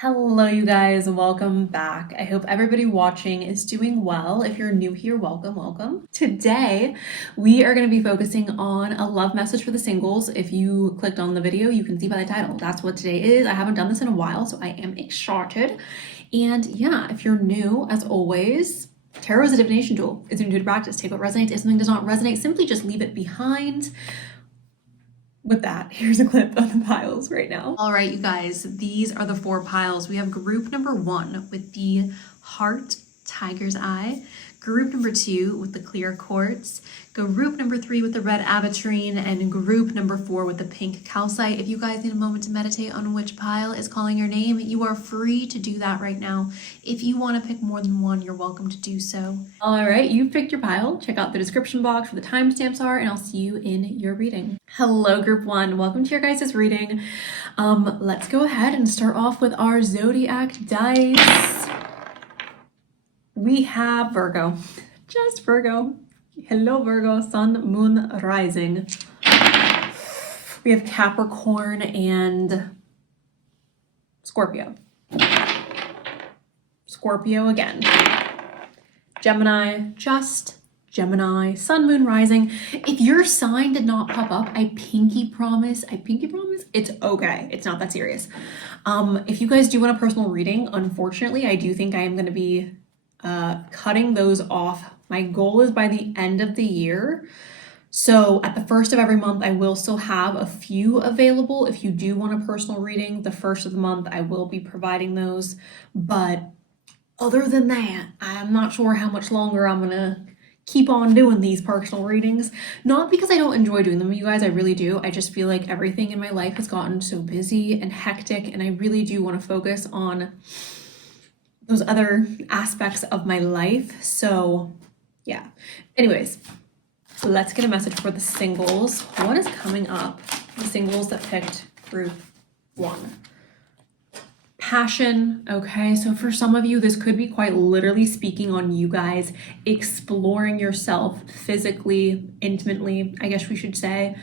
Hello, you guys. Welcome back. I hope everybody watching is doing well. If you're new here, welcome. Today, we are going to be focusing on a love message for the singles. If you clicked on the video, you can see by the title. That's what today is. I haven't done this in a while, so I am excited. And yeah, if you're new, as always, tarot is a divination tool. It's an intuitive practice. Take what resonates. If something does not resonate, simply just leave it behind. With that, here's a clip of the piles right now. All right, you guys, these are the 4 piles. We have group number 1 with the heart tiger's eye, group number 2 with the clear quartz, group number 3 with the red aventurine, and group number 4 with the pink calcite. If you guys need a moment to meditate on which pile is calling your name, you are free to do that right now. If you want to pick more than one, you're welcome to do so. All right, you've picked your pile. Check out the description box where the timestamps are, and I'll see you in your reading. Hello, group 1. Welcome to your guys' reading. Let's go ahead and start off with our zodiac dice. We have Virgo, just Virgo. Hello, Virgo, sun, moon, rising. We have Capricorn and Scorpio. Scorpio again. Gemini, just Gemini, sun, moon, rising. If your sign did not pop up, I pinky promise, it's okay. It's not that serious. If you guys do want a personal reading, unfortunately, I do think I am going to be cutting those off. My goal is by the end of the year. So at the first of every month, I will still have a few available. If you do want a personal reading, the first of the month, I will be providing those. But other than that, I'm not sure how much longer I'm gonna keep on doing these personal readings. Not because I don't enjoy doing them, you guys, I really do. I just feel like everything in my life has gotten so busy and hectic, and I really do want to focus on those other aspects of my life. So yeah, anyways, let's get a message for the singles. What is coming up? The singles that picked group 1. Passion. Okay, so for some of you, this could be quite literally speaking on you guys exploring yourself physically, intimately, I guess we should say.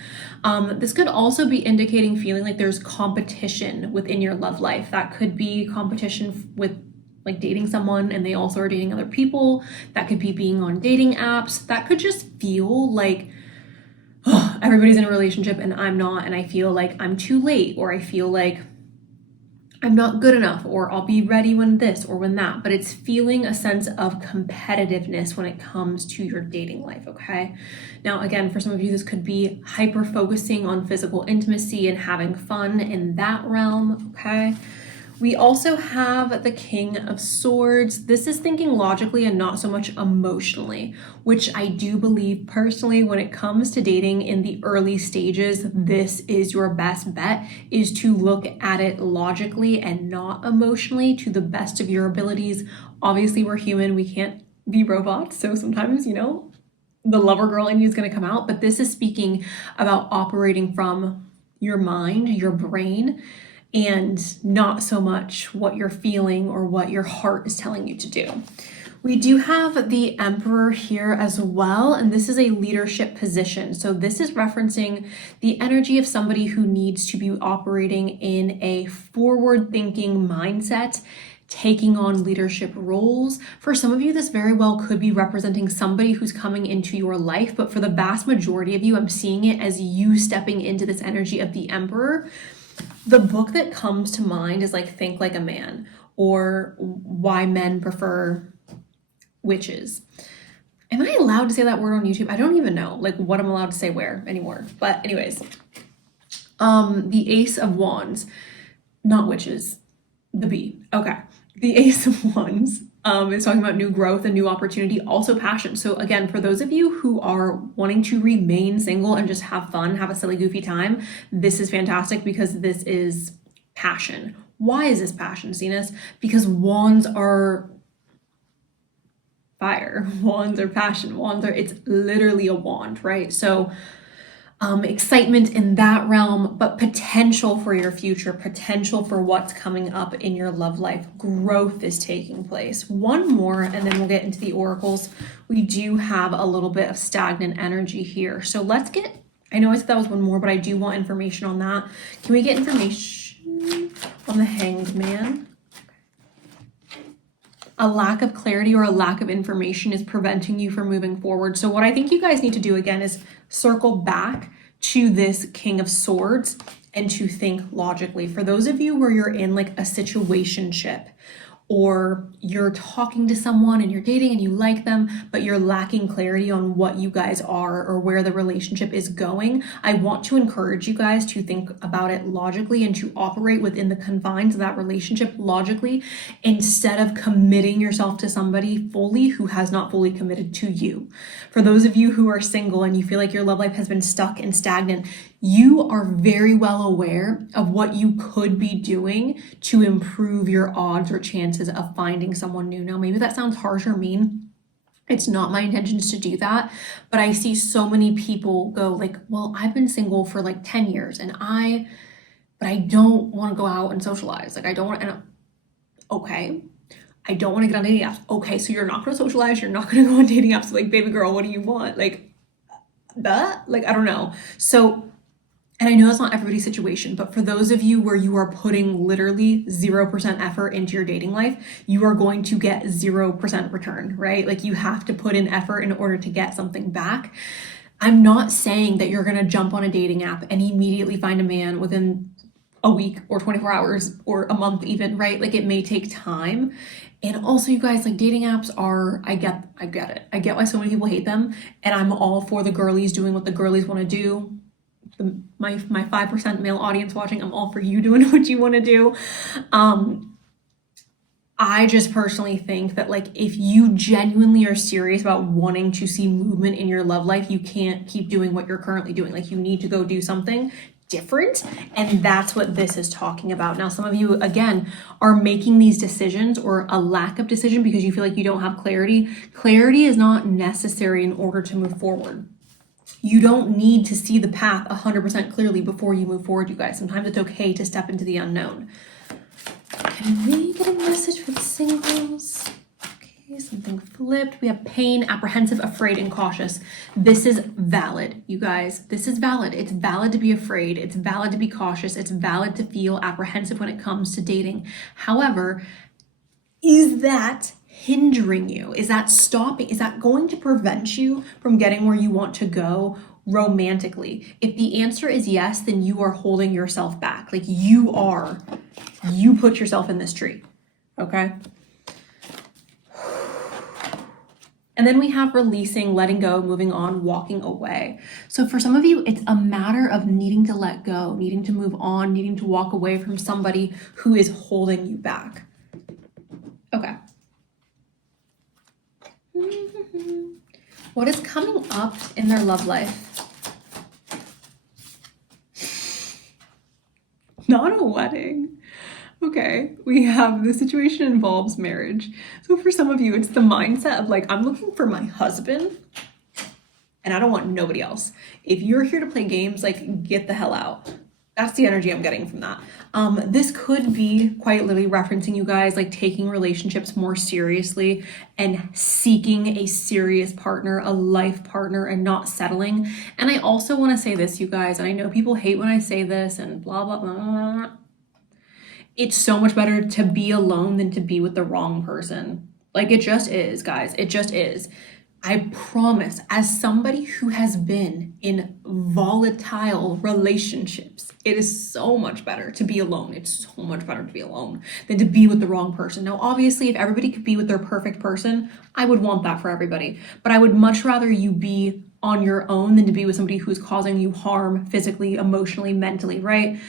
This could also be indicating feeling like there's competition within your love life. That could be competition with like dating someone and they also are dating other people. That could be being on dating apps. That could just feel like, oh, everybody's in a relationship and I'm not, and I feel like I'm too late, or I feel like I'm not good enough, or I'll be ready when this or when that. But it's feeling a sense of competitiveness when it comes to your dating life, okay? Now, again, for some of you, this could be hyper focusing on physical intimacy and having fun in that realm, okay? We also have the King of Swords. This is thinking logically and not so much emotionally, which I do believe personally when it comes to dating in the early stages, this is your best bet, is to look at it logically and not emotionally to the best of your abilities. Obviously, we're human. We can't be robots. So sometimes, you know, the lover girl in you is going to come out, but this is speaking about operating from your mind, your brain, and not so much what you're feeling or what your heart is telling you to do. We do have the Emperor here as well, and this is a leadership position. So this is referencing the energy of somebody who needs to be operating in a forward-thinking mindset, taking on leadership roles. For some of you, this very well could be representing somebody who's coming into your life, but for the vast majority of you, I'm seeing it as you stepping into this energy of the Emperor. The book that comes to mind is like Think Like a Man, or Why Men Prefer Witches. Am I allowed to say that word on YouTube? I don't even know like what I'm allowed to say where anymore. But anyways, the Ace of Wands, not witches, the bee. Okay, the Ace of Wands is talking about new growth and new opportunity, also passion. So again, for those of you who are wanting to remain single and just have fun, have a silly, goofy time, this is fantastic because this is passion. Why is this passion, Cenus? Because wands are fire. Wands are passion. Wands are, it's literally a wand, right? So excitement in that realm, but potential for your future, potential for what's coming up in your love life. Growth is taking place. One more, and then we'll get into the oracles. We do have a little bit of stagnant energy here. So let's get, I know I said that was one more, but I do want information on that. Can we get information on the Hanged Man? a lack of clarity or a lack of information is preventing you from moving forward. So what I think you guys need to do again is circle back to this King of Swords and to think logically. For those of you where you're in like a situationship, or you're talking to someone and you're dating and you like them, but you're lacking clarity on what you guys are or where the relationship is going, I want to encourage you guys to think about it logically and to operate within the confines of that relationship logically, instead of committing yourself to somebody fully who has not fully committed to you. For those of you who are single and you feel like your love life has been stuck and stagnant, you are very well aware of what you could be doing to improve your odds or chances of finding someone new. Now, maybe that sounds harsh or mean. It's not my intentions to do that, but I see so many people go like, well, I've been single for like 10 years but I don't want to go out and socialize. Like I don't want to, okay. I don't want to get on dating apps. Okay, so you're not going to socialize. You're not going to go on dating apps. Like, baby girl, what do you want? Like, that? Like, I don't know. So, and I know it's not everybody's situation, but for those of you where you are putting literally 0% effort into your dating life, you are going to get 0% return, right? Like you have to put in effort in order to get something back. I'm not saying that you're going to jump on a dating app and immediately find a man within a week or 24 hours or a month even, right? Like it may take time. And also you guys, like dating apps are, I get it. I get why so many people hate them. And I'm all for the girlies doing what the girlies want to do. My 5% male audience watching, I'm all for you doing what you want to do. I just personally think that like if you genuinely are serious about wanting to see movement in your love life, you can't keep doing what you're currently doing. Like you need to go do something different, and that's what this is talking about. Now, some of you again are making these decisions or a lack of decision because you feel like you don't have clarity. Clarity is not necessary in order to move forward. You don't need to see the path 100% clearly before you move forward, you guys. Sometimes it's okay to step into the unknown. Can we get a message for the singles? Okay, something flipped. We have pain, apprehensive, afraid, and cautious. This is valid, you guys. This is valid. It's valid to be afraid. It's valid to be cautious. It's valid to feel apprehensive when it comes to dating. However, is that hindering you? Is that stopping? Is that going to prevent you from getting where you want to go romantically? If the answer is yes, then you are holding yourself back. Like you put yourself in this tree, okay? And then we have releasing, letting go, moving on, walking away. So for some of you, it's a matter of needing to let go, needing to move on, needing to walk away from somebody who is holding you back. Okay. What is coming up in their love life? Not a wedding. Okay, we have the situation involves marriage. So for some of you, it's the mindset of like, I'm looking for my husband and I don't want nobody else. If you're here to play games, like get the hell out. That's the energy I'm getting from that. This could be quite literally referencing you guys like taking relationships more seriously and seeking a serious partner, a life partner, and not settling. And I also want to say this, you guys, and I know people hate when I say this and blah, blah, blah, blah. It's so much better to be alone than to be with the wrong person. Like it just is, guys. It just is. I promise, as somebody who has been in volatile relationships, it is so much better to be alone. It's so much better to be alone than to be with the wrong person. Now, obviously, if everybody could be with their perfect person, I would want that for everybody. But I would much rather you be on your own than to be with somebody who's causing you harm physically, emotionally, mentally, right?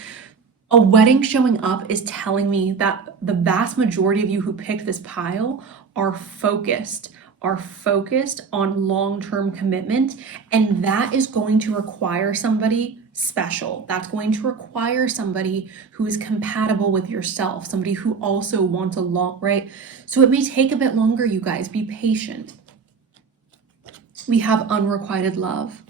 A wedding showing up is telling me that the vast majority of you who picked this pile are focused on long-term commitment, and that is going to require somebody special. That's going to require somebody who is compatible with yourself, somebody who also wants a long, right? So it may take a bit longer, you guys. Be patient. We have unrequited love.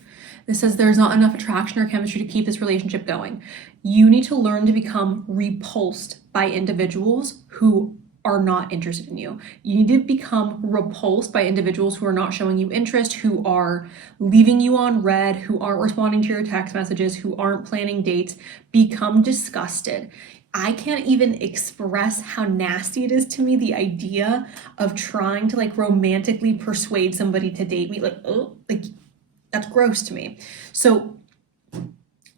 This says there's not enough attraction or chemistry to keep this relationship going. You need to learn to become repulsed by individuals who are not interested in you. You need to become repulsed by individuals who are not showing you interest, who are leaving you on red, who aren't responding to your text messages, who aren't planning dates. Become disgusted. I can't even express how nasty it is to me, the idea of trying to like romantically persuade somebody to date me. Like, oh, like that's gross to me. So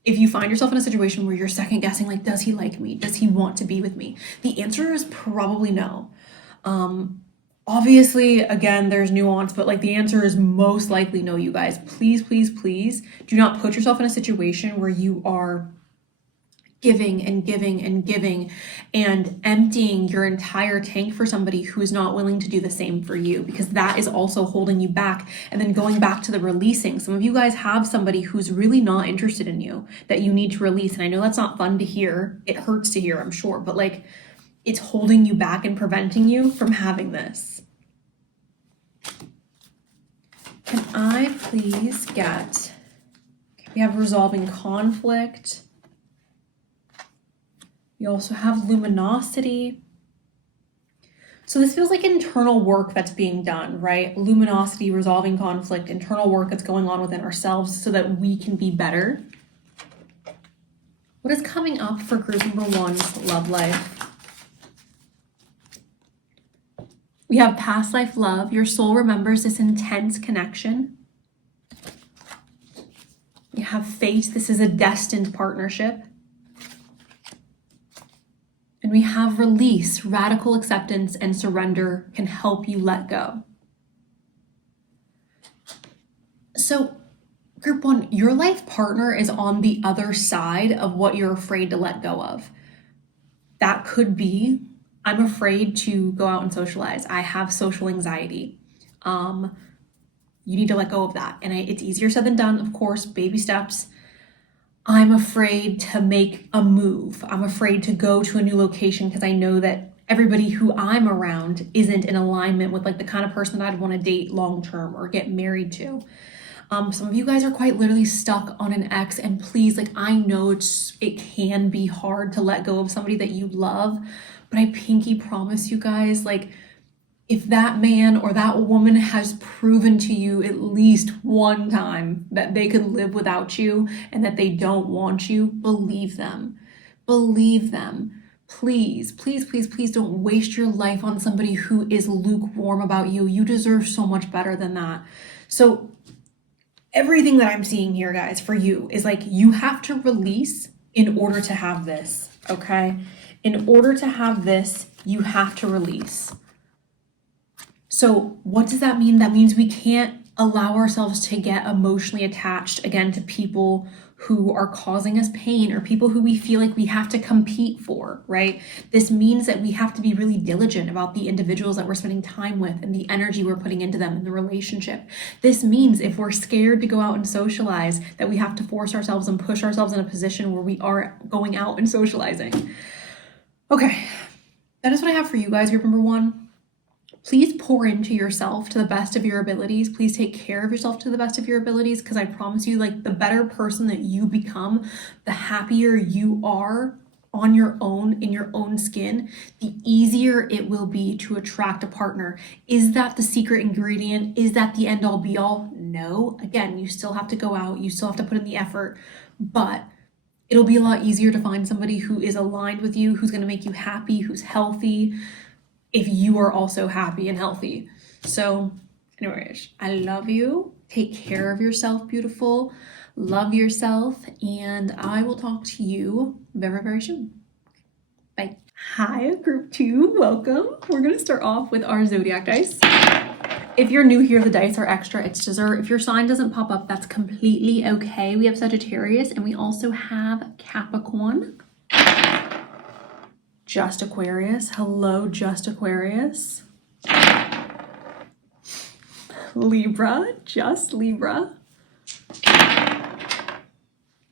if you find yourself in a situation where you're second guessing, like, does he like me? Does he want to be with me? The answer is probably no. Obviously, again, there's nuance, but like the answer is most likely no, you guys. Please, please, please do not put yourself in a situation where you are giving and giving and giving and emptying your entire tank for somebody who is not willing to do the same for you, because that is also holding you back. And then going back to the releasing, some of you guys have somebody who's really not interested in you that you need to release. And I know that's not fun to hear. It hurts to hear, I'm sure, but like it's holding you back and preventing you from having this. Can I please get, we have resolving conflict. We also have luminosity. So this feels like internal work that's being done, right? Luminosity, resolving conflict, internal work that's going on within ourselves so that we can be better. What is coming up for group number 1's love life? We have past life love. Your soul remembers this intense connection. We have fate. This is a destined partnership. And we have release, radical acceptance, and surrender can help you let go. So, group 1, your life partner is on the other side of what you're afraid to let go of. That could be, I'm afraid to go out and socialize. I have social anxiety. You need to let go of that. And it's easier said than done, of course, baby steps. I'm afraid to make a move. I'm afraid to go to a new location because I know that everybody who I'm around isn't in alignment with like the kind of person that I'd want to date long term or get married to. Some of you guys are quite literally stuck on an ex, and please, like, I know it can be hard to let go of somebody that you love, but I pinky promise you guys, like, if that man or that woman has proven to you at least one time that they could live without you and that they don't want you, believe them. Believe them. Please, please, please, please don't waste your life on somebody who is lukewarm about you. You deserve so much better than that. So everything that I'm seeing here, guys, for you is like you have to release in order to have this, okay? In order to have this, you have to release. So what does that mean? That means we can't allow ourselves to get emotionally attached again to people who are causing us pain or people who we feel like we have to compete for, right? This means that we have to be really diligent about the individuals that we're spending time with and the energy we're putting into them in the relationship. This means if we're scared to go out and socialize, that we have to force ourselves and push ourselves in a position where we are going out and socializing. Okay, that is what I have for you guys, group number 1. Please pour into yourself to the best of your abilities. Please take care of yourself to the best of your abilities, because I promise you, like, the better person that you become, the happier you are on your own, in your own skin, the easier it will be to attract a partner. Is that the secret ingredient? Is that the end all be all? No. Again, you still have to go out. You still have to put in the effort, but it'll be a lot easier to find somebody who is aligned with you, who's going to make you happy, who's healthy, if you are also happy and healthy. So anyways, I love you. Take care of yourself, beautiful. Love yourself. And I will talk to you very, very soon. Bye. Hi, group 2. Welcome. We're going to start off with our zodiac dice. If you're new here, the dice are extra. It's dessert. If your sign doesn't pop up, that's completely okay. We have Sagittarius and we also have Capricorn. Just Aquarius. Hello, Just Aquarius. Libra. Just Libra.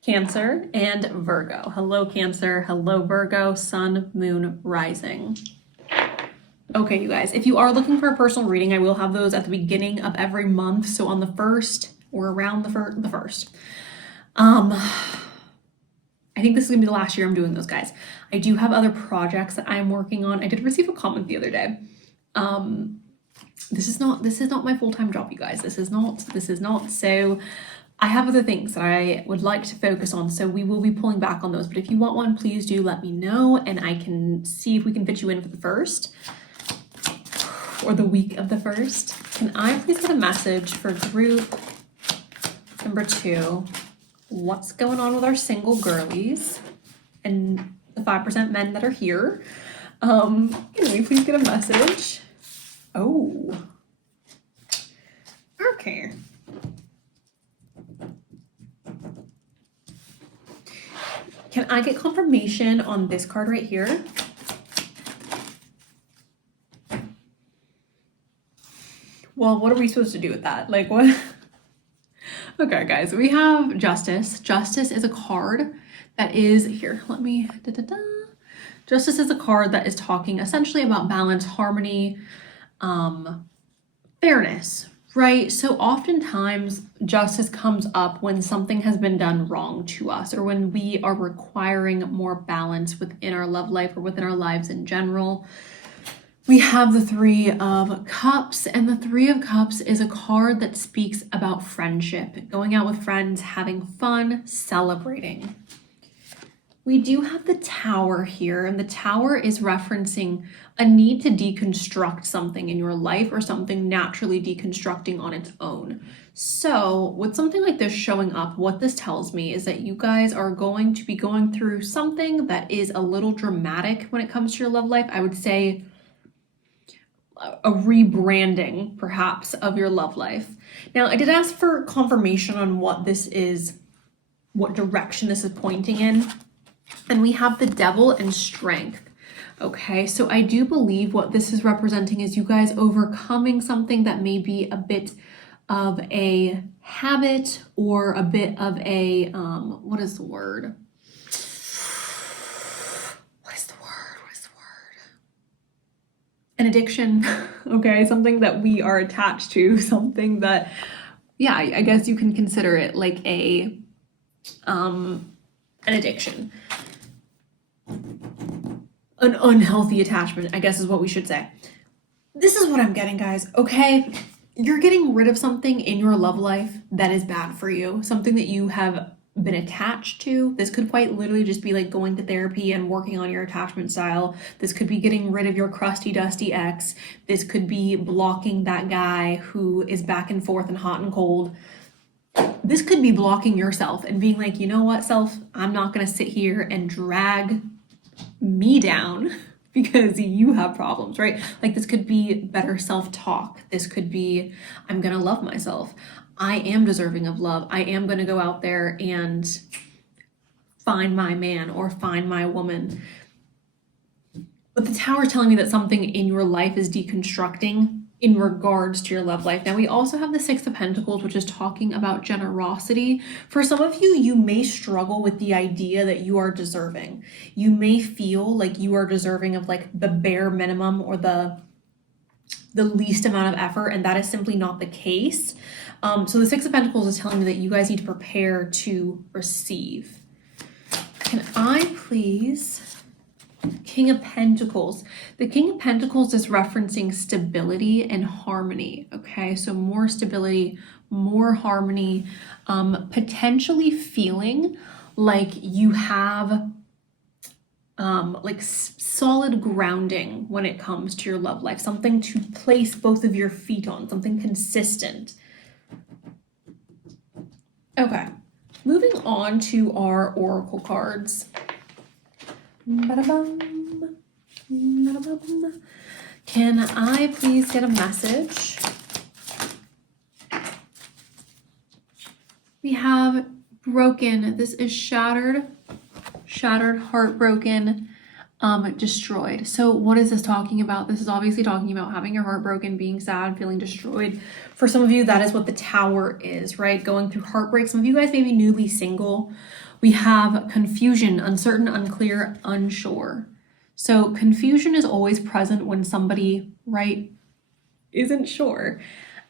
Cancer and Virgo. Hello, Cancer. Hello, Virgo. Sun, Moon, Rising. Okay, you guys, if you are looking for a personal reading, I will have those at the beginning of every month. So on the 1st or around the 1st. I think this is gonna be the last year I'm doing those, guys. I do have other projects that I'm working on. I did receive a comment the other day. This is not my full-time job, you guys. This is not. So I have other things that I would like to focus on, so we will be pulling back on those. But if you want one, please do let me know, and I can see if we can fit you in for the first or the week of the first. Can I please get a message for group number 2? What's going on with our single girlies and the 5% men that are here? Can we please get a message? Oh, okay. Can I get confirmation on this card right here? Well, what are we supposed to do with that? Like, what? Okay, guys, we have Justice. Justice is a card that is here. Let me. Justice is a card that is talking essentially about balance, harmony, fairness, right? So oftentimes justice comes up when something has been done wrong to us, or when we are requiring more balance within our love life or within our lives in general. We have the 3 of Cups, and the 3 of Cups is a card that speaks about friendship, going out with friends, having fun, celebrating. We do have the Tower here, and the Tower is referencing a need to deconstruct something in your life, or something naturally deconstructing on its own. So with something like this showing up, what this tells me is that you guys are going to be going through something that is a little dramatic when it comes to your love life. I would say a rebranding, perhaps, of your love life. Now, I did ask for confirmation on what this is, what direction this is pointing in. And we have the Devil and Strength. Okay, so I do believe what this is representing is you guys overcoming something that may be a bit of a habit, or a bit of a, what is the word? An addiction, okay? Something that we are attached to, something that, yeah, I guess you can consider it like an addiction. An unhealthy attachment, I guess is what we should say. This is what I'm getting, guys, okay? You're getting rid of something in your love life that is bad for you, something that you have been attached to. This could quite literally just be like going to therapy and working on your attachment style. This could be getting rid of your crusty, dusty ex. This could be blocking that guy who is back and forth and hot and cold. This could be blocking yourself and being like, you know what, self, I'm not going to sit here and drag me down because you have problems, right? Like, this could be better self-talk. This could be, I'm going to love myself. I am deserving of love. I am going to go out there and find my man or find my woman. But the Tower is telling me that something in your life is deconstructing in regards to your love life. Now, we also have the 6 of Pentacles, which is talking about generosity. For some of you, you may struggle with the idea that you are deserving. You may feel like you are deserving of like the bare minimum, or the least amount of effort, and that is simply not the case. So the 6 of Pentacles is telling me that you guys need to prepare to receive. Can I please, King of Pentacles. The King of Pentacles is referencing stability and harmony, okay? So more stability, more harmony, potentially feeling like you have like solid grounding when it comes to your love life, something to place both of your feet on, something consistent. Okay, moving on to our oracle cards. Ba-da-bum, ba-da-bum. Can I please get a message? We have broken. This is shattered, heartbroken, destroyed. So what is this talking about? This is obviously talking about having your heart broken, being sad, feeling destroyed. For some of you, that is what the Tower is, right? Going through heartbreak. Some of you guys may be newly single. We have confusion, uncertain, unclear, unsure. So confusion is always present when somebody, right, isn't sure.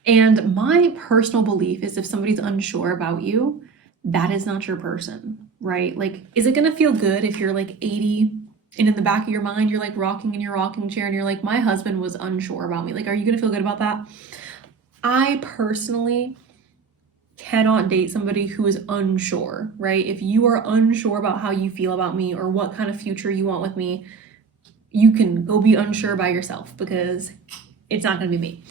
And my personal belief is if somebody's unsure about you, that is not your person, right? Like, is it going to feel good if you're like 80 and in the back of your mind, you're like rocking in your rocking chair and you're like, my husband was unsure about me. Like, are you going to feel good about that? I personally cannot date somebody who is unsure, right? If you are unsure about how you feel about me or what kind of future you want with me, you can go be unsure by yourself because it's not going to be me.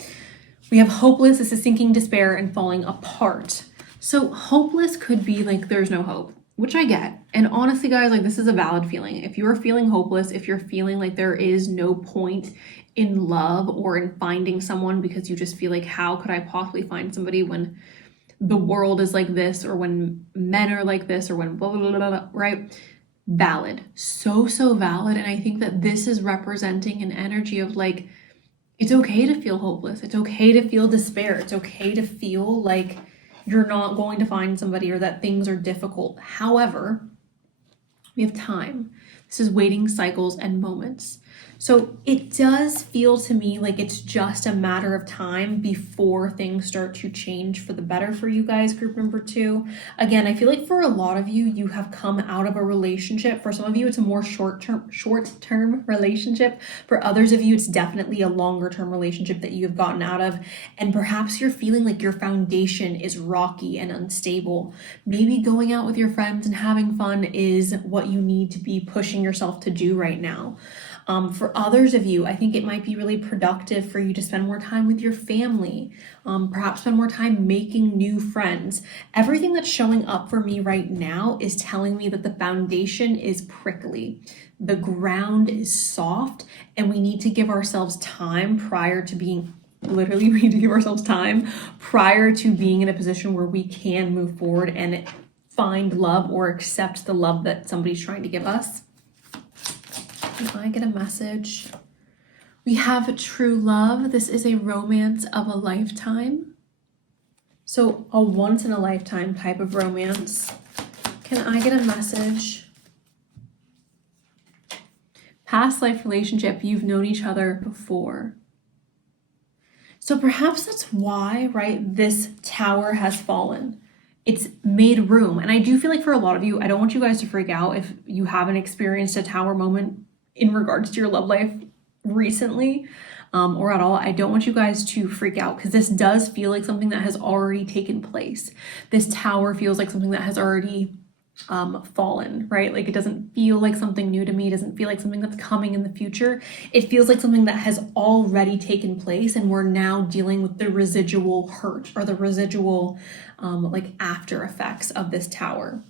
We have hopeless. This is sinking despair and falling apart. So hopeless could be like there's no hope, which I get. And honestly, guys, like this is a valid feeling. If you're feeling hopeless, if you're feeling like there is no point in love or in finding someone because you just feel like, how could I possibly find somebody when the world is like this, or when men are like this, or when blah, blah, blah, blah, right? Valid. So valid. And I think that this is representing an energy of like, it's okay to feel hopeless. It's okay to feel despair. It's okay to feel like you're not going to find somebody or that things are difficult. However, we have time. This is waiting cycles and moments. So it does feel to me like it's just a matter of time before things start to change for the better for you guys, group number 2. Again, I feel like for a lot of you, you have come out of a relationship. For some of you, it's a more short-term relationship. For others of you, it's definitely a longer-term relationship that you have gotten out of. And perhaps you're feeling like your foundation is rocky and unstable. Maybe going out with your friends and having fun is what you need to be pushing yourself to do right now. For others of you, I think it might be really productive for you to spend more time with your family, perhaps spend more time making new friends. Everything that's showing up for me right now is telling me that the foundation is prickly. The ground is soft, and we need to give ourselves time prior to being literally we need to give ourselves time prior to being in a position where we can move forward and find love or accept the love that somebody's trying to give us. Can I get a message? We have true love. This is a romance of a lifetime. So a once in a lifetime type of romance. Can I get a message? Past life relationship, you've known each other before. So perhaps that's why, right, this tower has fallen. It's made room. And I do feel like for a lot of you, I don't want you guys to freak out if you haven't experienced a tower moment in regards to your love life recently or at all. I don't want you guys to freak out because this does feel like something that has already taken place. This tower feels like something that has already fallen, right? Like it doesn't feel like something new to me. It doesn't feel like something that's coming in the future. It feels like something that has already taken place and we're now dealing with the residual hurt or the residual like after effects of this tower.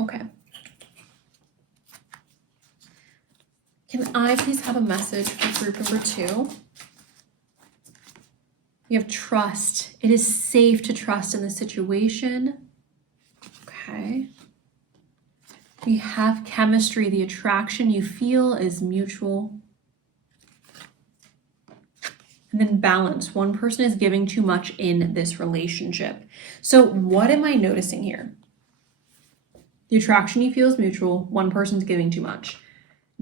Okay. Can I please have a message for group number 2? We have trust. It is safe to trust in this situation. Okay. We have chemistry. The attraction you feel is mutual. And then balance. One person is giving too much in this relationship. So what am I noticing here? The attraction you feel is mutual. One person's giving too much.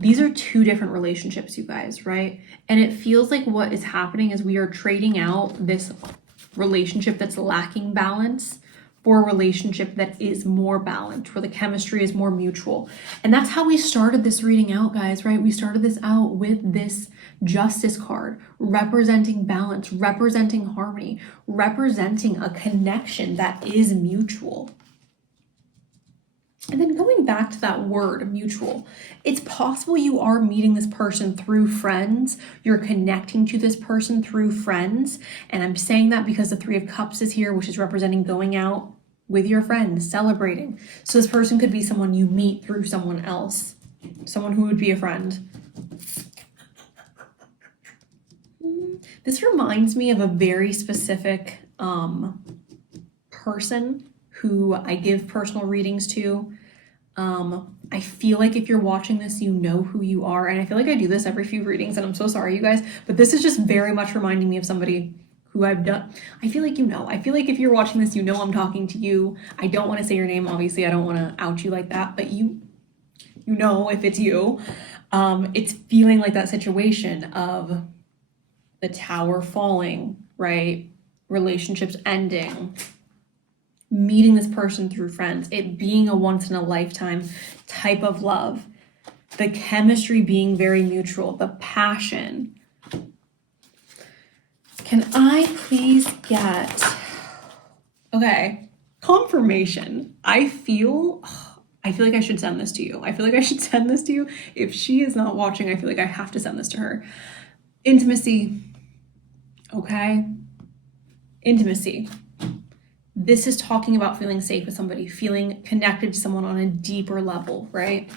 These are 2 different relationships, you guys, right? And it feels like what is happening is we are trading out this relationship that's lacking balance for a relationship that is more balanced, where the chemistry is more mutual. And that's how we started this reading out, guys, right? We started this out with this Justice card, representing balance, representing harmony, representing a connection that is mutual. And then going back to that word, mutual, it's possible you are meeting this person through friends. You're connecting to this person through friends. And I'm saying that because the 3 of Cups is here, which is representing going out with your friends, celebrating. So this person could be someone you meet through someone else, someone who would be a friend. This reminds me of a very specific person who I give personal readings to. I feel like if you're watching this, you know who you are. And I feel like I do this every few readings, and I'm so sorry, you guys, but this is just very much reminding me of somebody who I've done. I feel like you know. I feel like if you're watching this, you know I'm talking to you. I don't want to say your name, obviously. I don't want to out you like that, but you know if it's you. It's feeling like that situation of the tower falling, right? Relationships ending, meeting this person through friends, it being a once in a lifetime type of love, the chemistry being very mutual, the passion. Can I please get Okay, confirmation. I feel like I should send this to you. I feel like I should send this to you. If she is not watching, I feel like I have to send this to her. Intimacy. Okay? Intimacy. This is talking about feeling safe with somebody, feeling connected to someone on a deeper level, right?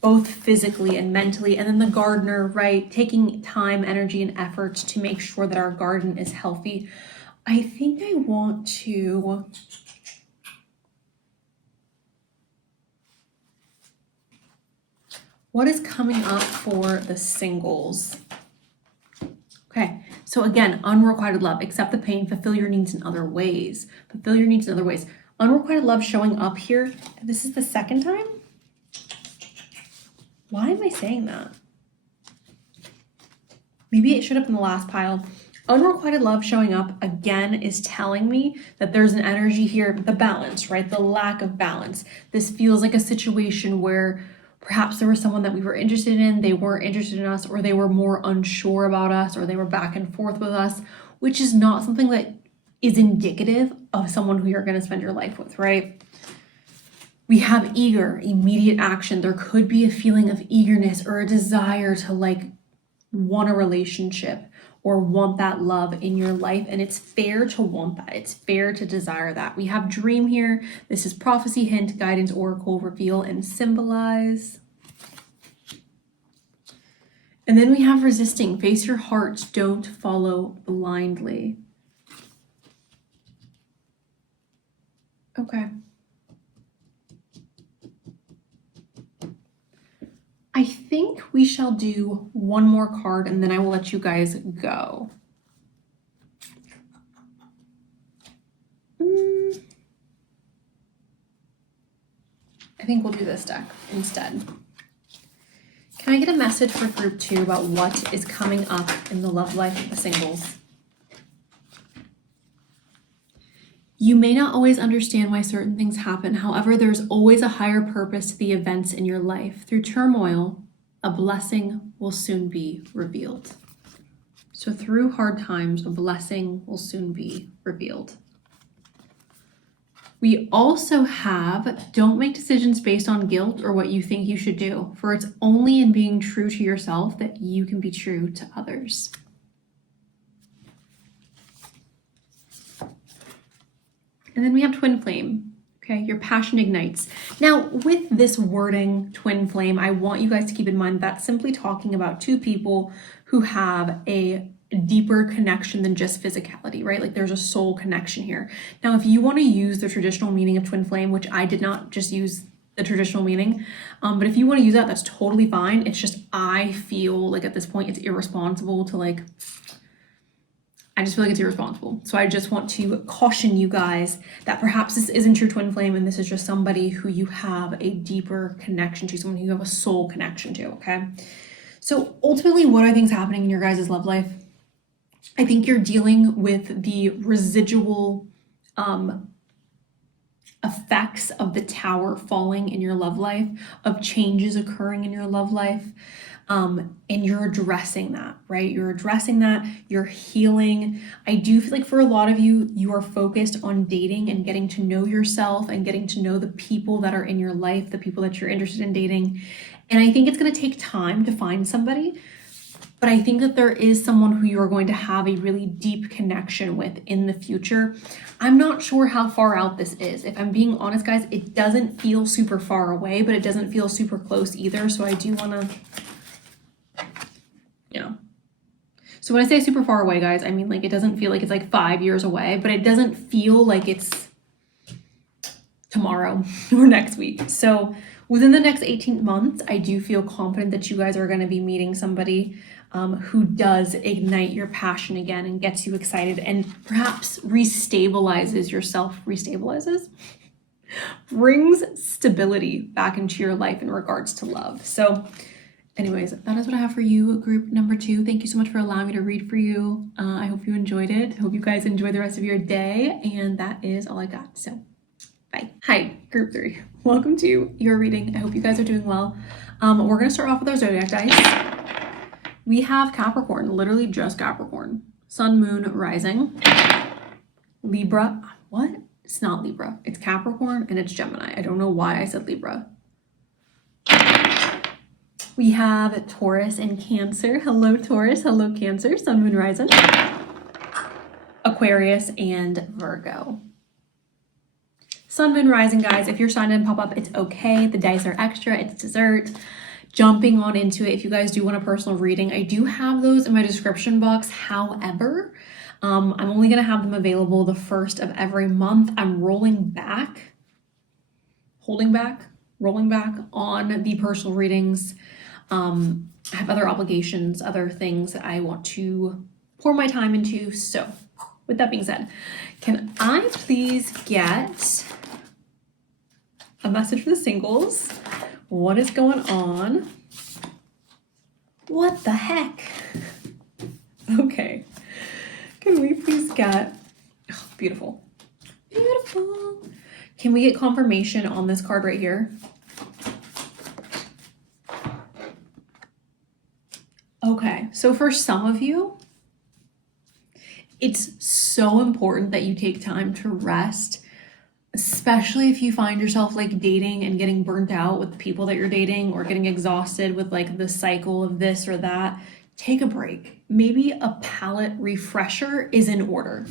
Both physically and mentally. And then the gardener, right? Taking time, energy, and effort to make sure that our garden is healthy. I think I want to... What is coming up for the singles? Okay, so again, unrequited love. Accept the pain, fulfill your needs in other ways. Fulfill your needs in other ways. Unrequited love showing up here. This is the second time? Why am I saying that? Maybe it should have been the last pile. Unrequited love showing up again is telling me that there's an energy here, the balance, right? The lack of balance. This feels like a situation where perhaps there was someone that we were interested in, they weren't interested in us, or they were more unsure about us, or they were back and forth with us, which is not something that is indicative of someone who you're going to spend your life with, right? We have eager, immediate action. There could be a feeling of eagerness or a desire to like want a relationship or want that love in your life, and it's fair to want that. It's fair to desire that. We have dream here. This is prophecy, hint, guidance, oracle, reveal, and symbolize. And then we have resisting. Face your heart. Don't follow blindly. Okay. I think we shall do one more card and then I will let you guys go. I think we'll do this deck instead. Can I get a message for group 2 about what is coming up in the love life of the singles? You may not always understand why certain things happen. However, there's always a higher purpose to the events in your life. Through turmoil, a blessing will soon be revealed. So through hard times, a blessing will soon be revealed. We also have, don't make decisions based on guilt or what you think you should do, for it's only in being true to yourself that you can be true to others. And then we have twin flame. Okay, your passion ignites. Now, with this wording, twin flame, I want you guys to keep in mind that's simply talking about two people who have a deeper connection than just physicality, right? Like there's a soul connection here. Now, if you want to use the traditional meaning of twin flame, which I did not just use the traditional meaning, but if you want to use that, that's totally fine. It's just, I feel like at this point, it's irresponsible to like, I just feel like it's irresponsible. So I just want to caution you guys that perhaps this isn't your twin flame and this is just somebody who you have a deeper connection to, someone who you have a soul connection to, okay? So ultimately, what I think is happening in your guys' love life, I think you're dealing with the residual effects of the tower falling in your love life, of changes occurring in your love life. And you're addressing that, right? You're addressing that, you're healing. I do feel like for a lot of you, you are focused on dating and getting to know yourself and getting to know the people that are in your life, the people that you're interested in dating. And I think it's going to take time to find somebody, but I think that there is someone who you're going to have a really deep connection with in the future. I'm not sure how far out this is. If I'm being honest, guys, it doesn't feel super far away, but it doesn't feel super close either. So I do want to... So when I say super far away, guys, I mean like it doesn't feel like it's like 5 years away, but it doesn't feel like it's tomorrow or next week. So within the next 18 months, I do feel confident that you guys are going to be meeting somebody who does ignite your passion again and gets you excited and perhaps restabilizes yourself, brings stability back into your life in regards to love. So anyways, that is what I have for you, group number 2. Thank you so much for allowing me to read for you. I hope you enjoyed it. I hope you guys enjoy the rest of your day. And that is all I got. So bye. Hi, group 3. Welcome to your reading. I hope you guys are doing well. We're going to start off with our zodiac dice. We have Capricorn, literally just Capricorn. Sun, moon, rising. Libra. What? It's not Libra. It's Capricorn and it's Gemini. I don't know why I said Libra. We have Taurus and Cancer. Hello, Taurus. Hello, Cancer. Sun, Moon, Rising. Aquarius and Virgo. Sun, Moon, Rising, guys. If your sign didn't pop up, it's okay. The dice are extra. It's dessert. Jumping on into it, if you guys do want a personal reading, I do have those in my description box. However, I'm only going to have them available the first of every month. I'm rolling back on the personal readings. I have other obligations, other things that I want to pour my time into. So with that being said, can I please get a message for the singles? What is going on? What the heck? Okay. Can we please get, oh, beautiful. Beautiful. Can we get confirmation on this card right here? Okay, so for some of you, it's so important that you take time to rest, especially if you find yourself like dating and getting burnt out with the people that you're dating or getting exhausted with like the cycle of this or that. Take a break. Maybe a palate refresher is in order.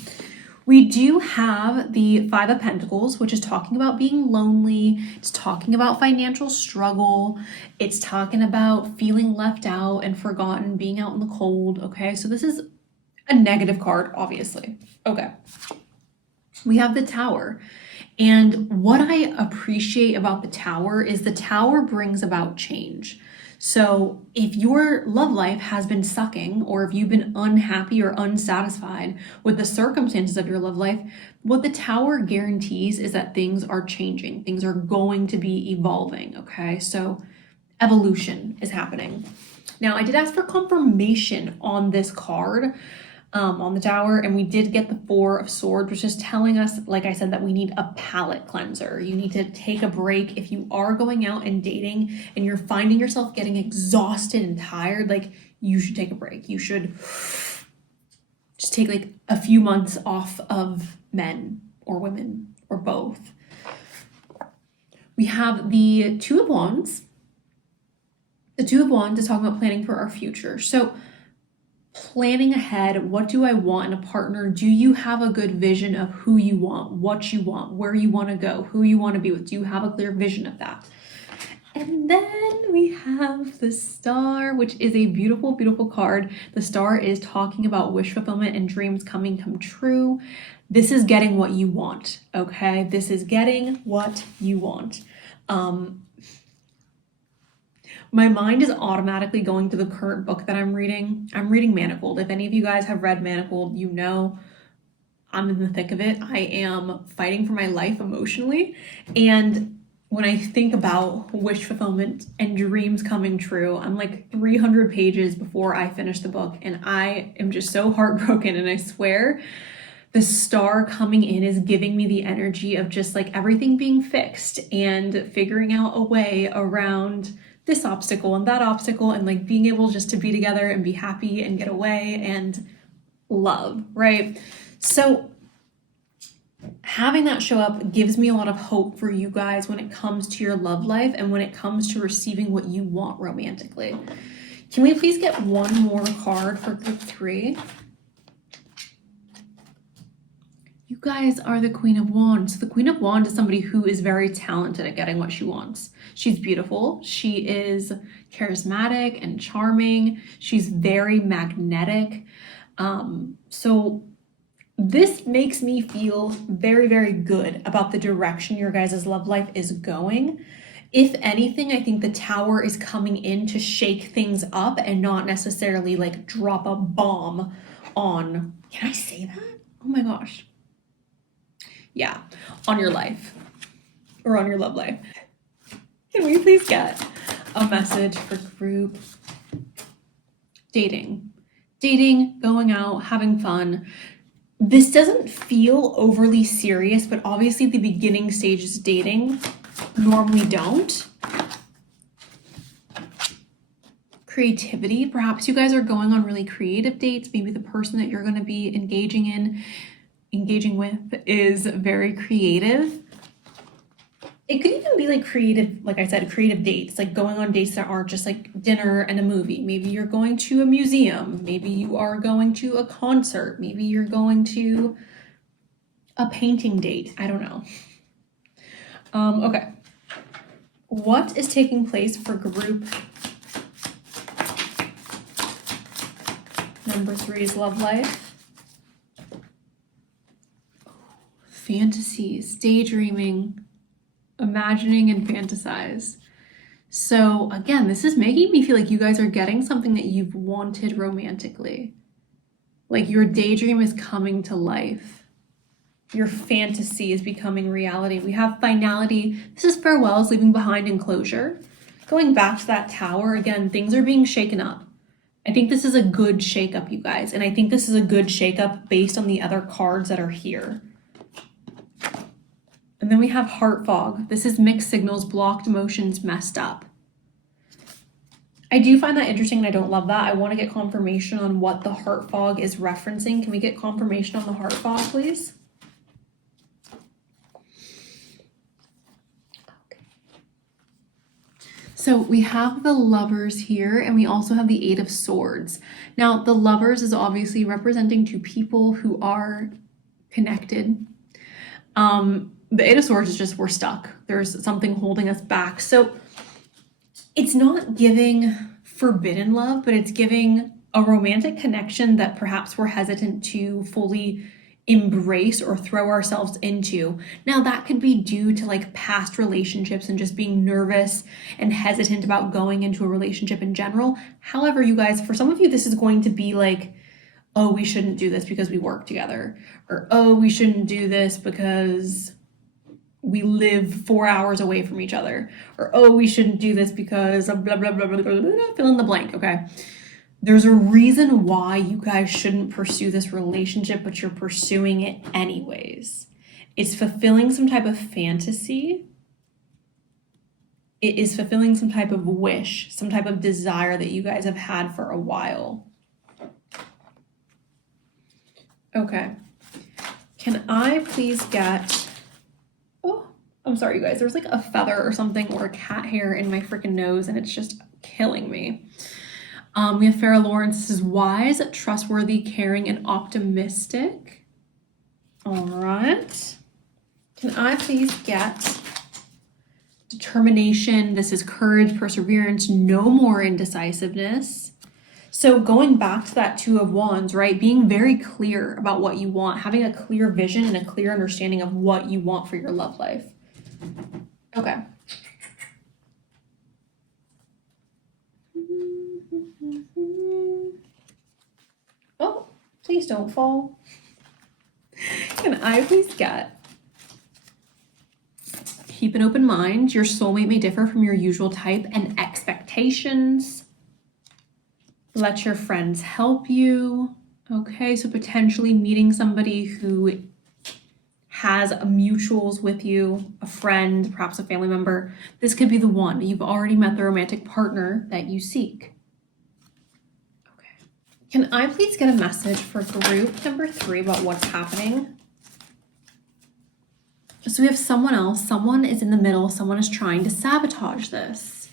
We do have the Five of Pentacles, which is talking about being lonely. It's talking about financial struggle. It's talking about feeling left out and forgotten, being out in the cold. Okay, so this is a negative card, obviously. Okay. We have the Tower. And what I appreciate about the Tower is the Tower brings about change. So if your love life has been sucking, or if you've been unhappy or unsatisfied with the circumstances of your love life, what the Tower guarantees is that things are changing. Things are going to be evolving, okay? So evolution is happening. Now, I did ask for confirmation on this card, on the Tower, and we did get the Four of Swords, which is telling us, like I said, that we need a palate cleanser. You need to take a break. If you are going out and dating and you're finding yourself getting exhausted and tired, like, you should take a break. You should just take like a few months off of men or women or both. We have the Two of Wands. The Two of Wands is talking about planning for our future. So planning ahead, what do I want in a partner? Do you have a good vision of who you want, what you want, where you want to go, who you want to be with? Do you have a clear vision of that? And then we have the Star, which is a beautiful, beautiful card. The Star is talking about wish fulfillment and dreams come true. This is getting what you want, okay? This is getting what you want. My mind is automatically going to the current book that I'm reading. I'm reading Manacled. If any of you guys have read Manacled, you know I'm in the thick of it. I am fighting for my life emotionally. And when I think about wish fulfillment and dreams coming true, I'm like 300 pages before I finish the book. And I am just so heartbroken. And I swear the Star coming in is giving me the energy of just like everything being fixed and figuring out a way around this obstacle and that obstacle, and like being able just to be together and be happy and get away and love, right? So having that show up gives me a lot of hope for you guys when it comes to your love life and when it comes to receiving what you want romantically. Can we please get one more card for group 3? You guys are the Queen of Wands. The Queen of Wands is somebody who is very talented at getting what she wants. She's beautiful. She is charismatic and charming. She's very magnetic. So this makes me feel very, very good about the direction your guys' love life is going. If anything, I think the Tower is coming in to shake things up and not necessarily like drop a bomb on, can I say that? Oh my gosh. Yeah, on your life or on your love life. Can we please get a message for group dating? Dating, going out, having fun. This doesn't feel overly serious, but obviously the beginning stages of dating normally don't. Creativity. Perhaps you guys are going on really creative dates. Maybe the person that you're going to be engaging in engaging with is very creative. It could even be like creative, like I said, creative dates, like going on dates that aren't just like dinner and a movie. Maybe you're going to a museum. Maybe you are going to a concert. Maybe you're going to a painting date. I don't know. Okay. What is taking place for group number 3's love life? Fantasies, daydreaming, imagining and fantasize. So again, this is making me feel like you guys are getting something that you've wanted romantically. Like your daydream is coming to life. Your fantasy is becoming reality. We have finality. This is farewells, leaving behind enclosure. Going back to that tower, again, things are being shaken up. I think this is a good shakeup, you guys. And I think this is a good shakeup based on the other cards that are here. And then we have heart fog. This is mixed signals, blocked emotions, messed up. I do find that interesting and I don't love that. I want to get confirmation on what the heart fog is referencing. Can we get confirmation on the heart fog, please? So we have the lovers here and we also have the 8 of swords. Now the lovers is obviously representing two people who are connected. The 8 of swords is just we're stuck. There's something holding us back. So it's not giving forbidden love, but it's giving a romantic connection that perhaps we're hesitant to fully embrace or throw ourselves into. Now that could be due to like past relationships and just being nervous and hesitant about going into a relationship in general. However, you guys, for some of you, this is going to be like, oh, we shouldn't do this because we work together, or oh, we shouldn't do this because we live 4 hours away from each other, or oh, we shouldn't do this because of blah, blah, blah, blah, blah, blah, fill in the blank, okay? There's a reason why you guys shouldn't pursue this relationship, but you're pursuing it anyways. It's fulfilling some type of fantasy. It is fulfilling some type of wish, some type of desire that you guys have had for a while. Okay. Can I please get... Oh, I'm sorry, you guys. There's like a feather or something or a cat hair in my freaking nose, and it's just killing me. We have Farrah Lawrence. This is wise, trustworthy, caring, and optimistic. All right. Can I please get determination? This is courage, perseverance, no more indecisiveness. So going back to that 2 of Wands, right? Being very clear about what you want, having a clear vision and a clear understanding of what you want for your love life. Okay. Oh, please don't fall. Can I please get... Keep an open mind. Your soulmate may differ from your usual type and expectations. Let your friends help you. Okay, so potentially meeting somebody who has mutuals with you, a friend, perhaps a family member. This could be the one. You've already met the romantic partner that you seek. Okay. Can I please get a message for group number 3 about what's happening? So we have someone else. Someone is in the middle. Someone is trying to sabotage this.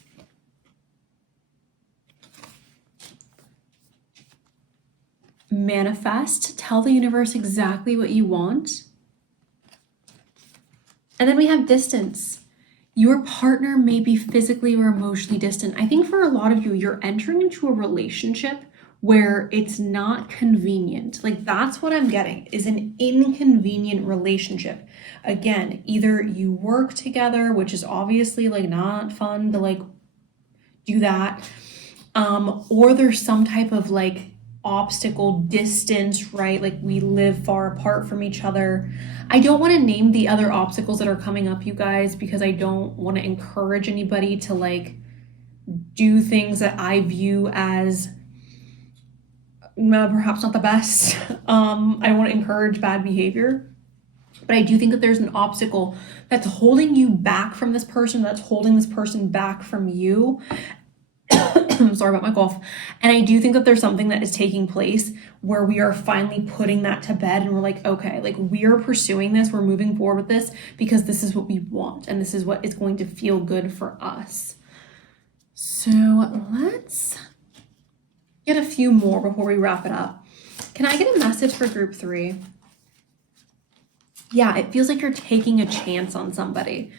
Manifest. Tell the universe exactly what you want. And then we have distance. Your partner may be physically or emotionally distant. I think for a lot of you, you're entering into a relationship where it's not convenient. Like that's what I'm getting, is an inconvenient relationship. Again, either you work together, which is obviously like not fun to like do that, or there's some type of like obstacle, distance, right? Like we live far apart from each other. I don't want to name the other obstacles that are coming up, you guys, because I don't want to encourage anybody to like do things that I view as perhaps not the best. I don't want to encourage bad behavior, but I do think that there's an obstacle that's holding you back from this person, that's holding this person back from you. I'm sorry about my cough. And I do think that there's something that is taking place where we are finally putting that to bed and we're like, okay, like we are pursuing this, we're moving forward with this because this is what we want and this is what is going to feel good for us. So let's get a few more before we wrap it up. Can I get a message for group 3? Yeah, it feels like you're taking a chance on somebody.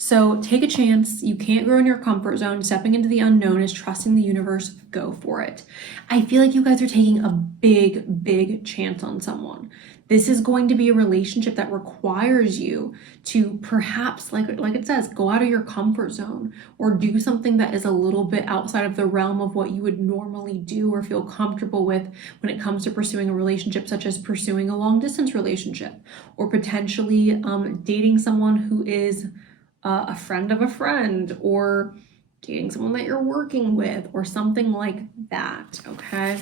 So take a chance. You can't grow in your comfort zone. Stepping into the unknown is trusting the universe. Go for it. I feel like you guys are taking a big, big chance on someone. This is going to be a relationship that requires you to perhaps, like it says, go out of your comfort zone or do something that is a little bit outside of the realm of what you would normally do or feel comfortable with when it comes to pursuing a relationship, such as pursuing a long distance relationship or potentially dating someone who is a friend of a friend or dating someone that you're working with or something like that, okay?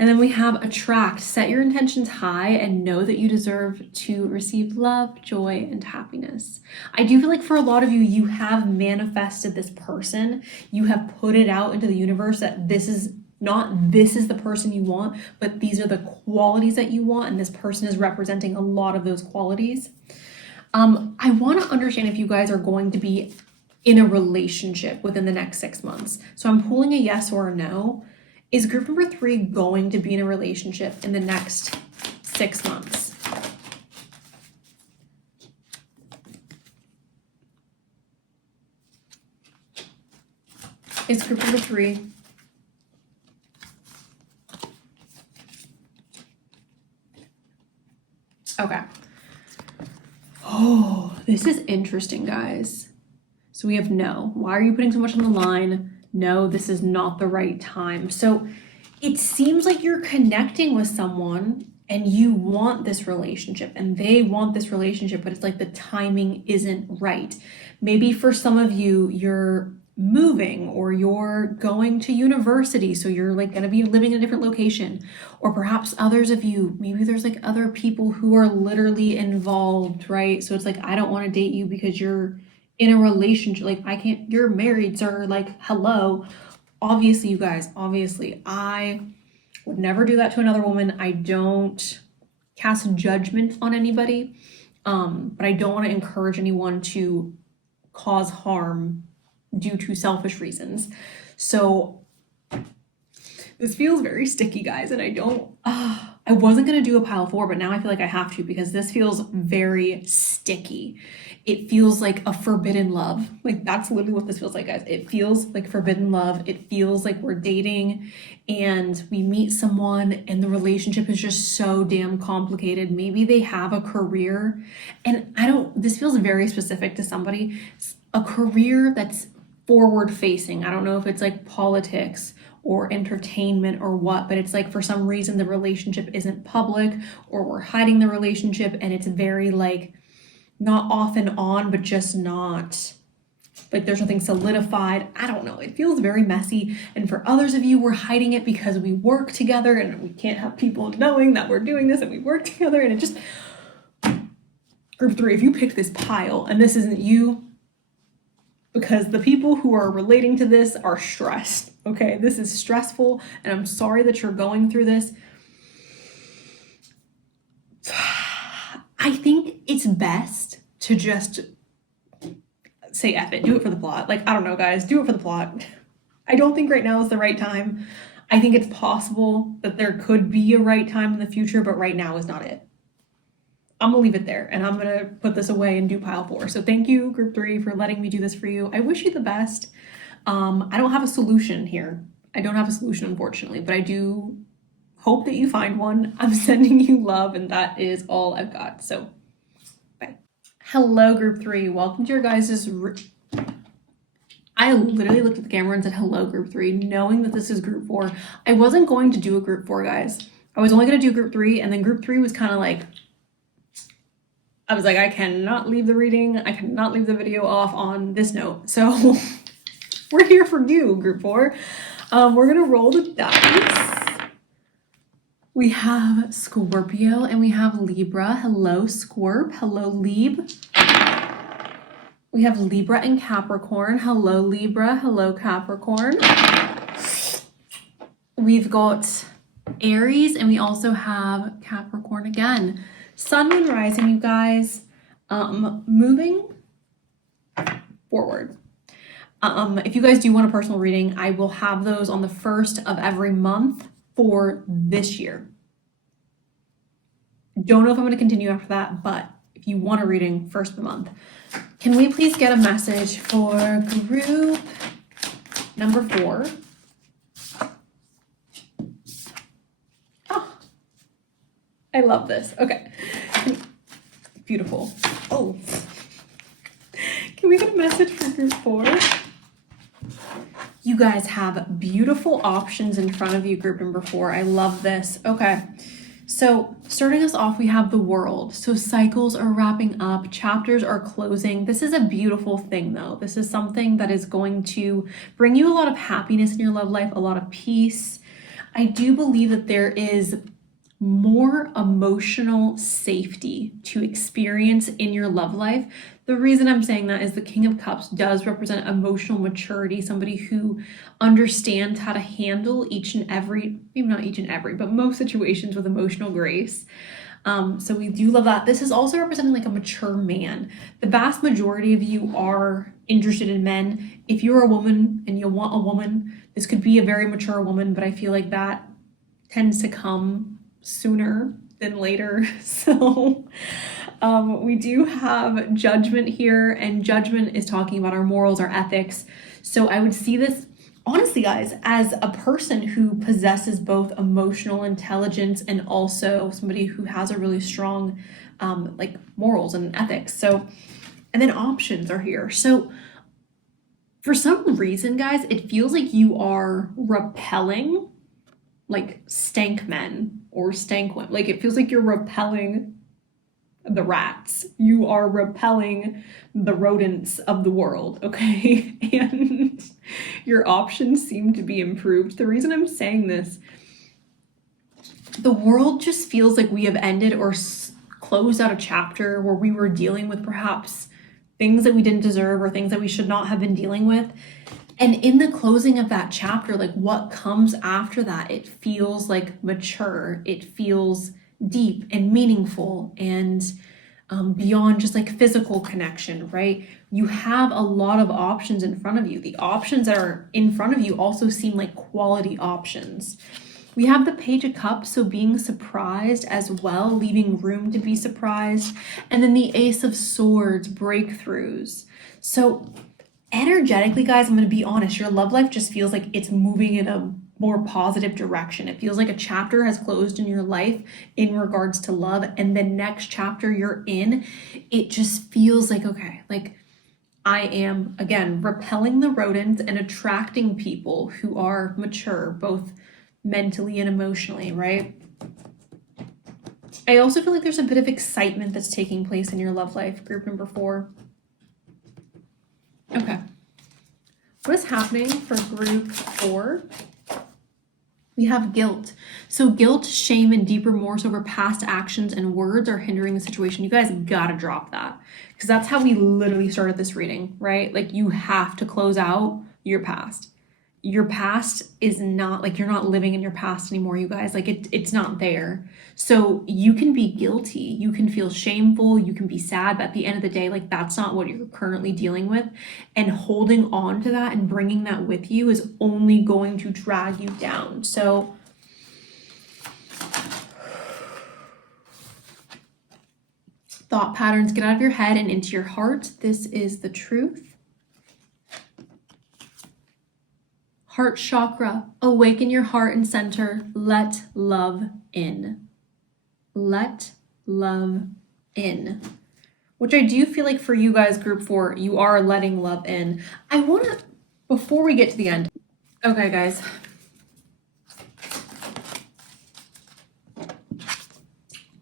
And then we have attract. Set your intentions high and know that you deserve to receive love, joy, and happiness. I do feel like for a lot of you, you have manifested this person. You have put it out into the universe that this is the person you want, but these are the qualities that you want, and this person is representing a lot of those qualities. I want to understand if you guys are going to be in a relationship within the next 6 months. So I'm pulling a yes or a no. Is group number 3 going to be in a relationship in the next 6 months? Is group number 3 okay. Oh, this is interesting, guys. So we have no. Why are you putting so much on the line? No, this is not the right time. So it seems like you're connecting with someone and you want this relationship and they want this relationship, but it's like the timing isn't right. Maybe for some of you, you're moving or you're going to university, so you're like going to be living in a different location. Or perhaps others of you, maybe there's like other people who are literally involved, right? So it's like, I don't want to date you because you're in a relationship, like I can't, you're married, sir, like hello. Obviously, you guys, I would never do that to another woman. I don't cast judgment on anybody, but I don't want to encourage anyone to cause harm due to selfish reasons. So this feels very sticky, guys, and I wasn't gonna do a pile 4, but now I feel like I have to because this feels very sticky. It feels like a forbidden love. Like that's literally what this feels like, guys. It feels like forbidden love. It feels like we're dating and we meet someone and the relationship is just so damn complicated. Maybe they have a career and this feels very specific to somebody. A career that's forward facing. I don't know if it's like politics or entertainment or what, but it's like for some reason the relationship isn't public or we're hiding the relationship and it's very like not off and on, but just not like there's nothing solidified. I don't know. It feels very messy. And for others of you, we're hiding it because we work together and we can't have people knowing that we're doing this and we work together. And it just, group 3, if you picked this pile and this isn't you, because the people who are relating to this are stressed, okay? This is stressful, and I'm sorry that you're going through this. I think it's best to just say F it, do it for the plot. Like, I don't know, guys, do it for the plot. I don't think right now is the right time. I think it's possible that there could be a right time in the future, but right now is not it. I'm gonna leave it there and I'm gonna put this away and do pile 4. So thank you, group 3, for letting me do this for you. I wish you the best. I don't have a solution here. I don't have a solution, unfortunately, but I do hope that you find one. I'm sending you love and that is all I've got. So bye. Hello, group 3. Welcome to your guys's I literally looked at the camera and said hello, group 3, knowing that this is group 4. I wasn't going to do a group 4, guys. I was only gonna do group 3, and then group 3 was kind of like, I was like, I cannot leave the reading. I cannot leave the video off on this note. So we're here for you, group 4. We're gonna roll the dice. We have Scorpio and we have Libra. Hello, Scorp. Hello, Lib. We have Libra and Capricorn. Hello, Libra. Hello, Capricorn. we've got Aries, and we also have Capricorn again. Sun, Moon, Rising, you guys, moving forward. If you guys do want a personal reading, I will have those on the 1st of every month for this year. Don't know if I'm going to continue after that, but if you want a reading, 1st of the month. Can we please get a message for group number 4? Oh, I love this. Okay. Beautiful. Oh. Can we get a message for group 4? You guys have beautiful options in front of you, group number 4. I love this. Okay. So starting us off, we have the World. So cycles are wrapping up, chapters are closing. This is a beautiful thing though. This is something that is going to bring you a lot of happiness in your love life, a lot of peace. I do believe that there is more emotional safety to experience in your love life. The reason I'm saying that is the King of Cups does represent emotional maturity, somebody who understands how to handle each and every, maybe not each and every, but most situations with emotional grace. So we do love that. This is also representing like a mature man. The vast majority of you are interested in men. If you're a woman and you want a woman, this could be a very mature woman, but I feel like that tends to come sooner than later. So we do have Judgment here, and Judgment is talking about our morals, our ethics. So I would see this, honestly guys, as a person who possesses both emotional intelligence and also somebody who has a really strong like morals and ethics. So, and then options are here. So for some reason, guys, it feels like you are repelling like stank men or stank women. Like it feels like you're repelling the rats. You are repelling the rodents of the world, okay? And your options seem to be improved. The reason I'm saying this, the world just feels like we have ended or closed out a chapter where we were dealing with perhaps things that we didn't deserve or things that we should not have been dealing with. And in the closing of that chapter, like what comes after that, it feels like mature. It feels deep and meaningful and beyond just like physical connection, right? You have a lot of options in front of you. The options that are in front of you also seem like quality options. We have the Page of Cups, so being surprised as well, leaving room to be surprised. And then the Ace of Swords, breakthroughs. So energetically, guys, I'm going to be honest, your love life just feels like it's moving in a more positive direction. It feels like a chapter has closed in your life in regards to love, and the next chapter you're in, it just feels like, okay, like I am, again, repelling the rodents and attracting people who are mature, both mentally and emotionally, right? I also feel like there's a bit of excitement that's taking place in your love life, group number 4. Okay. What is happening for group 4? We have guilt. So guilt, shame, and deep remorse over past actions and words are hindering the situation. You guys gotta drop that, because that's how we literally started this reading, right? Like you have to close out your past. Your past is not, like you're not living in your past anymore, you guys. Like it's not there. So you can be guilty, you can feel shameful, you can be sad, but at the end of the day, like that's not what you're currently dealing with. And holding on to that and bringing that with you is only going to drag you down. So thought patterns, get out of your head and into your heart. This is the truth. Heart chakra, awaken your heart and center. Let love in. Let love in. Which I do feel like for you guys, group 4, you are letting love in. I want to, before we get to the end. Okay, guys.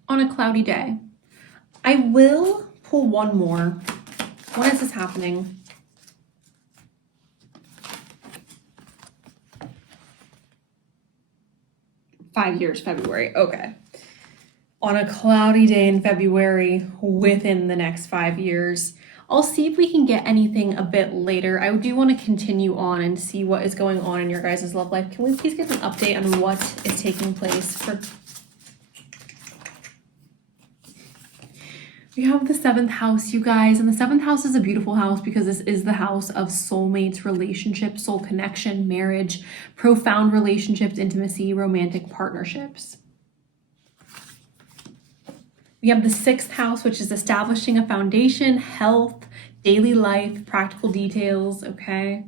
On a cloudy day, I will pull one more. When is this happening? Five years, February. Okay. On a cloudy day in February within the next 5 years. I'll see if we can get anything a bit later. I do want to continue on and see what is going on in your guys' love life. Can we please get an update on what is taking place for... We have the 7th house, you guys, and the 7th house is a beautiful house because this is the house of soulmates, relationships, soul connection, marriage, profound relationships, intimacy, romantic partnerships. We have the 6th house, which is establishing a foundation, health, daily life, practical details, okay?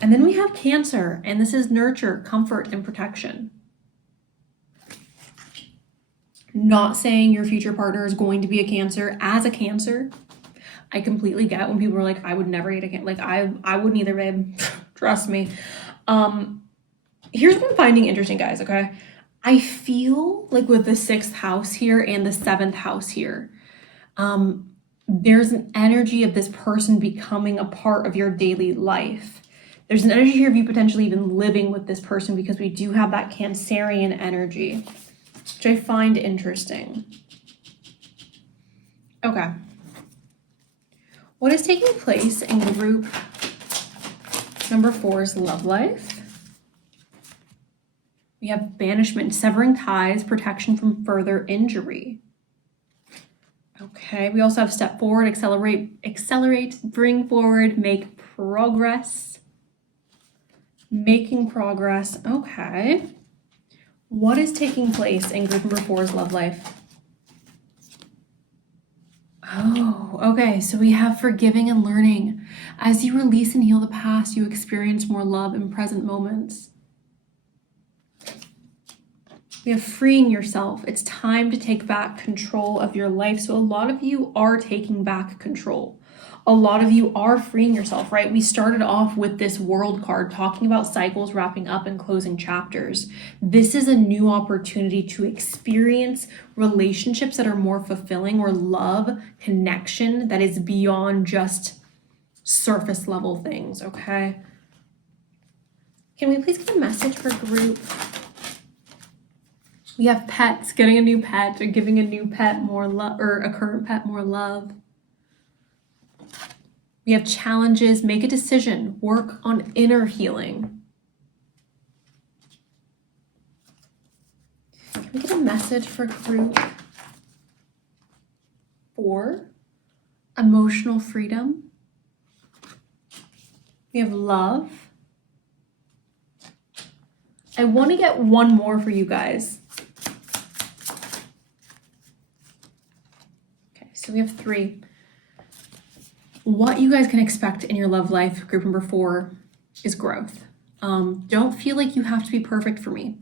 And then we have Cancer, and this is nurture, comfort, and protection. Not saying your future partner is going to be a Cancer. As a Cancer, I completely get when people are like, I would never date a Cancer. Like, I wouldn't either, babe. Trust me. Here's what I'm finding interesting, guys, okay? I feel like with the 6th house here and the 7th house here, there's an energy of this person becoming a part of your daily life. There's an energy here of you potentially even living with this person because we do have that Cancerian energy, which I find interesting. Okay. What is taking place in group number 4's love life? We have banishment, severing ties, protection from further injury. Okay, we also have step forward, accelerate, bring forward, make progress. Making progress, okay. What is taking place in group number 4's love life? Oh, okay, so we have forgiving and learning. As you release and heal the past, you experience more love in present moments. We have freeing yourself. It's time to take back control of your life. So a lot of you are taking back control. A lot of you are freeing yourself, right? We started off with this World card talking about cycles wrapping up and closing chapters. This is a new opportunity to experience relationships that are more fulfilling, or love, connection that is beyond just surface level things, okay? Can we please get a message for group? We have pets, getting a new pet or giving a new pet more love, or a current pet more love. We have challenges, make a decision, work on inner healing. Can we get a message for group 4? Emotional freedom. We have love. I want to get one more for you guys. Okay, so we have 3. What you guys can expect in your love life, group number 4, is growth. Don't feel like you have to be perfect for me.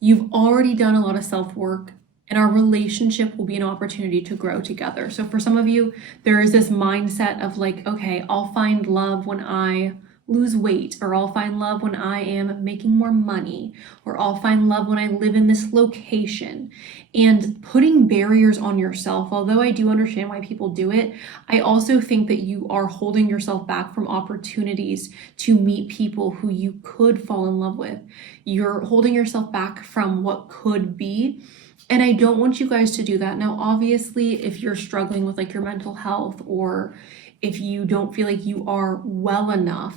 You've already done a lot of self-work, and our relationship will be an opportunity to grow together. So for some of you, there is this mindset of like, okay, I'll find love when I lose weight, or I'll find love when I am making more money, or I'll find love when I live in this location. And putting barriers on yourself, although I do understand why people do it, I also think that you are holding yourself back from opportunities to meet people who you could fall in love with. You're holding yourself back from what could be. And I don't want you guys to do that. Now, obviously, if you're struggling with like your mental health, or if you don't feel like you are well enough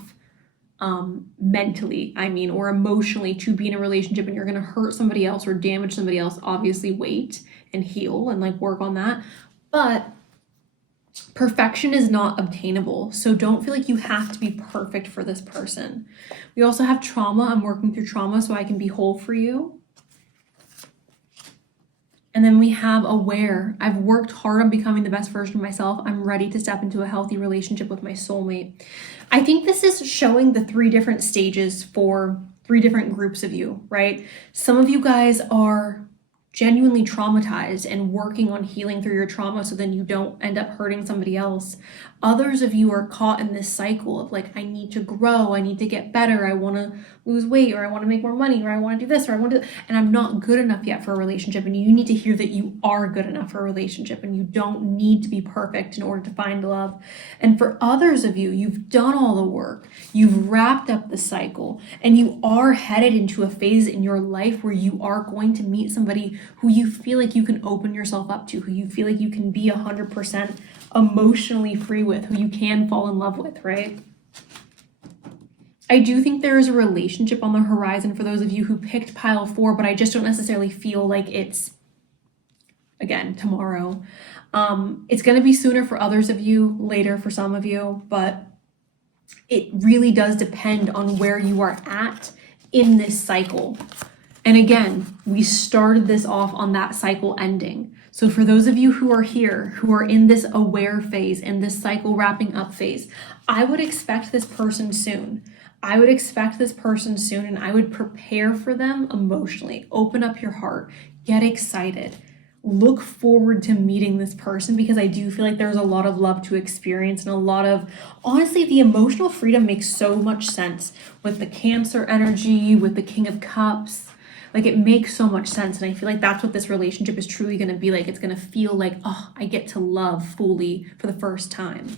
mentally, or emotionally to be in a relationship, and you're going to hurt somebody else or damage somebody else, obviously wait and heal and like work on that. But perfection is not obtainable. So don't feel like you have to be perfect for this person. We also have trauma. I'm working through trauma so I can be whole for you. And then we have aware. I've worked hard on becoming the best version of myself. I'm ready to step into a healthy relationship with my soulmate. I think this is showing the 3 different stages for 3 different groups of you, right? Some of you guys are genuinely traumatized and working on healing through your trauma so then you don't end up hurting somebody else. Others of you are caught in this cycle of like, I need to grow, I need to get better, I want to lose weight, or I want to make more money, or I want to do this, or I want to, and I'm not good enough yet for a relationship. And you need to hear that you are good enough for a relationship and you don't need to be perfect in order to find love. And for others of you, you've done all the work, you've wrapped up the cycle, and you are headed into a phase in your life where you are going to meet somebody who you feel like you can open yourself up to, who you feel like you can be 100% emotionally free with, who you can fall in love with, right? I do think there is a relationship on the horizon for those of you who picked pile 4, but I just don't necessarily feel like it's, again, tomorrow. It's going to be sooner for others of you, later for some of you, but it really does depend on where you are at in this cycle. And again, we started this off on that cycle ending. So for those of you who are here, who are in this aware phase, in this cycle wrapping up phase, I would expect this person soon. I would expect this person soon, and I would prepare for them emotionally. Open up your heart, get excited, look forward to meeting this person, because I do feel like there's a lot of love to experience and a lot of, honestly, the emotional freedom makes so much sense with the Cancer energy, with the King of Cups. Like, it makes so much sense, and I feel like that's what this relationship is truly going to be like. It's going to feel like, oh, I get to love fully for the first time.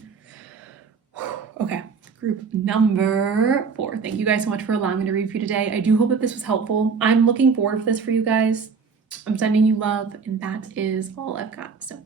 Okay. Group number 4. Thank you guys so much for allowing me to read for you today. I do hope that this was helpful. I'm looking forward to this for you guys. I'm sending you love, and that is all I've got. So